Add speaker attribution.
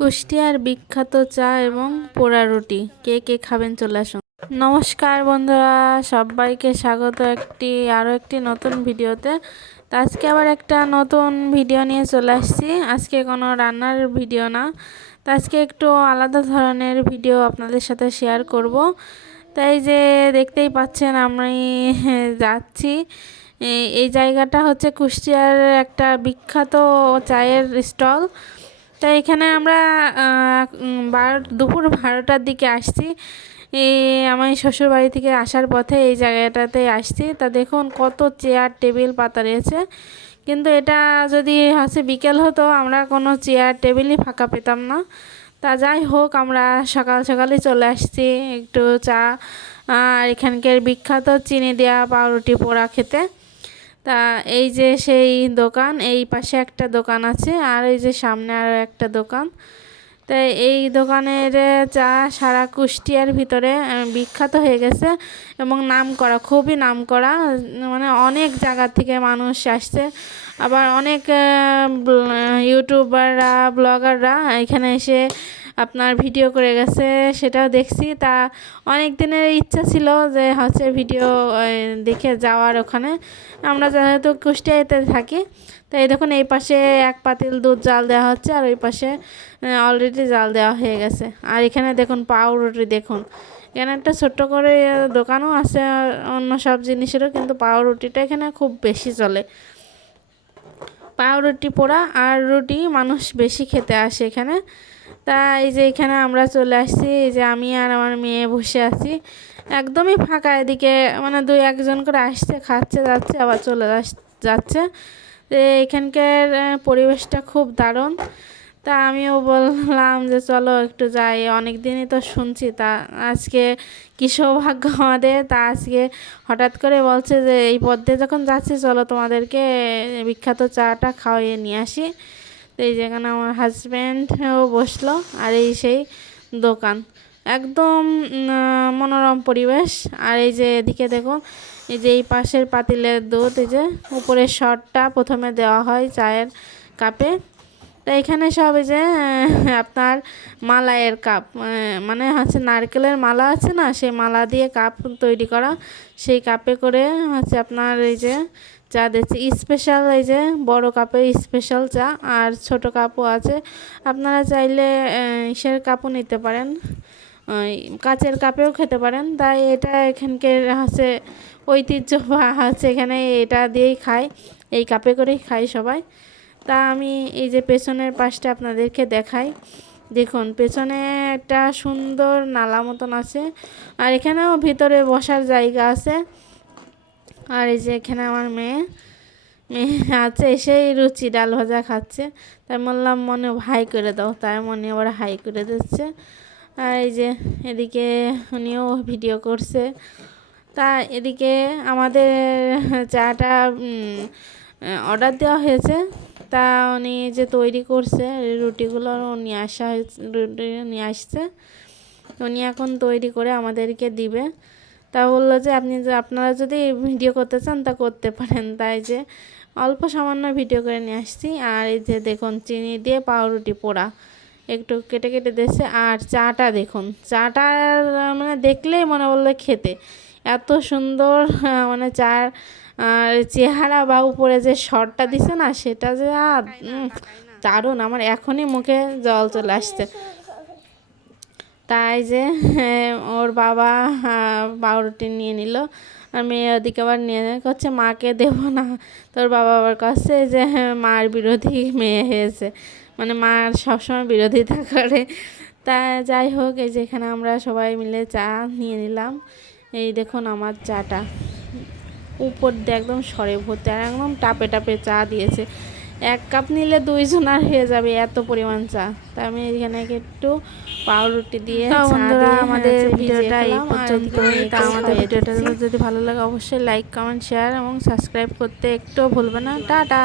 Speaker 1: কুষ্টিয়ার বিখ্যাত চা এবং পোড়া রুটি। কে কে খাবেন চলে আসুন। নমস্কার বন্ধুরা, সবাইকে স্বাগত একটি, আরও একটি নতুন ভিডিওতে। তো আজকে আবার একটা নতুন ভিডিও নিয়ে চলে আসছি। আজকে কোনো রান্নার ভিডিও না। তো আজকে একটু আলাদা ধরনের ভিডিও আপনাদের সাথে শেয়ার করব। তাই যে দেখতেই পাচ্ছেন আমি যাচ্ছি। এই জায়গাটা হচ্ছে কুষ্টিয়ার একটা বিখ্যাত চায়ের স্টল। তো এখানে আমরা বারো, দুপুর বারোটার দিকে আসছি। আমার শ্বশুর বাড়ি থেকে আসার পথে এই জায়গাটাতে আসছি। তা দেখুন কত চেয়ার, টেবিল পাতা রয়েছে। কিন্তু এটা যদি হচ্ছে বিকেল হতো, আমরা কোনো চেয়ার, টেবিলই ফাঁকা পেতাম না। তা যাই হোক, আমরা সকাল সকালই চলে আসছি একটু চা। আর এখানকার বিখ্যাত চিনি দেওয়া পাউরুটি পোড়া খেতে। তা এই যে সেই দোকান, এই পাশে একটা দোকান আছে আর এই যে সামনে আরও একটা দোকান। তাই এই দোকানের চা সারা কুষ্টিয়ার ভিতরে বিখ্যাত হয়ে গেছে এবং নাম করা খুবই নাম করা মানে অনেক জায়গা থেকে মানুষ আসছে। আবার অনেক ইউটিউবাররা, ব্লগাররা এখানে এসে আপনার ভিডিও করে গেছে, সেটাও দেখছি। তা অনেক দিনের ইচ্ছা ছিল যে হচ্ছে ভিডিও দেখে যাওয়ার ওখানে। আমরা যেহেতু কুষ্টিয়াতে থাকি, তাই দেখুন এই পাশে এক পাতিল দুধ জাল দেওয়া হচ্ছে আর ওই পাশে অলরেডি জাল দেওয়া হয়ে গেছে। আর এখানে দেখুন পাউরুটি দেখুন। এখানে একটা ছোট্ট করে দোকানও আছে অন্য সব জিনিসেরও, কিন্তু পাউরুটিটা এখানে খুব বেশি চলে। পাউরুটি পোড়া আর রুটি মানুষ বেশি খেতে আসে এখানে। তা এই যে এখানে আমরা চলে আসছি, এই যে আমি আর আমার মেয়ে বসে আছি। একদমই ফাঁকা এদিকে মানে দুই একজন করে আসছে, খাচ্ছে, যাচ্ছে, আবার চলে যাচ্ছে। এখানকার পরিবেশটা খুব দারুণ। তা আমিও বললাম যে, চলো একটু যাই। অনেক দিনই তো শুনছি তা আজকে কী সৌভাগ্য আমাদের? তা আজকে হঠাৎ করে বলছে যে, এই পথে যখন যাচ্ছি, চলো তোমাদেরকে বিখ্যাত চাটা খাওয়াইয়ে নিয়ে আসি। তো এই যেখানে আমার হাজব্যান্ডও বসল আর এই সেই দোকান। একদম মনোরম পরিবেশ। আর এই যে এদিকে দেখুন এই যে এই পাশের পাতিলের দুধ, এই যে উপরের শটটা প্রথমে দেওয়া হয় চায়ের কাপে। তো এখানে সব এই যে আপনার মালায়ের কাপ মানে হচ্ছে নারকেলের মালা আছে না, সেই মালা দিয়ে কাপ তৈরি করা। সেই কাপে করে হচ্ছে আপনার এই যে চা দিচ্ছি। স্পেশাল এই যে বড় কাপের স্পেশাল চা আর ছোট কাপও আছে। আপনারা চাইলে ইসের কাপও নিতে পারেন। কাচের কাপেও খেতে পারেন। তাই এটা এখানকার হচ্ছে ঐতিহ্য বা হচ্ছে এখানে এটা দিয়েই খায়। এই কাপে করেই খায় সবাই। তা আমি এই যে পেছনের পাশটা আপনাদেরকে দেখাই। দেখুন, পেছনে একটা সুন্দর নালা মতন আছে, আর এখানেও ভিতরে বসার জায়গা আছে। আর এই যে এখানে আমার মেয়ে মেয়ে আছে, এসেই রুচি ডাল ভাজা খাচ্ছে। তাই বললাম, মনে হাই করে দাও। তাই মনে আবার হাই করে দিচ্ছে। আর এই যে এদিকে উনিও ভিডিও করছে। তা এদিকে আমাদের চাটা অর্ডার দেওয়া হয়েছে। তা উনি যে তৈরি করছে, রুটিগুলো নিয়ে আসা হয়েছে, রুটি নিয়ে আসছে। উনি এখন তৈরি করে আমাদেরকে দিবে। তা বলল যে, আপনি যে, আপনারা যদি ভিডিও করতে চান, তা করতে পারেন। তাই যে, অল্প সামান্য ভিডিও করে নিয়ে আসছি। আর এই যে, দেখুন, চিনি দিয়ে পাউরুটি পোড়া। একটু কেটে কেটে দিয়েছে। আর চাটা দেখুন, চাটা মানে দেখলেই মনে বলল খেতে। এত সুন্দর মানে চার চেহারা বা উপরে যে শটটা দিছে না? সেটা যে দারুণ আমার এখনই মুখে জল চলে আসছে। তাই যে ওর বাবা পাউরুটি নিয়ে নিল আর মেয়ে ওদিকে আবার নিয়ে করছে মাকে দেবো না। তোর বাবা আবার কাছে যে মার বিরোধী মেয়ে হয়েছে। মানে মার সবসময় বিরোধিতা করে। তা যাই হোক এই যে এখানে আমরা সবাই মিলে চা নিয়ে নিলাম। এই দেখুন আমার চাটা। উপর দিয়ে একদম সরে ভর্তি আর একদম টাপে টাপে চা দিয়েছে। এক কাপ নিলে দুইজনার হয়ে যাবে এত পরিমাণ চা। তা আমি এখানে একটু পাউরুটি দিয়ে বন্ধুরা আমাদের ভিডিওটা এই পর্যন্তই। তা আমাদের ভিডিওটা যদি ভালো লাগে অবশ্যই লাইক কমেন্ট শেয়ার এবং সাবস্ক্রাইব করতে একটু ভুলবে না। টাটা!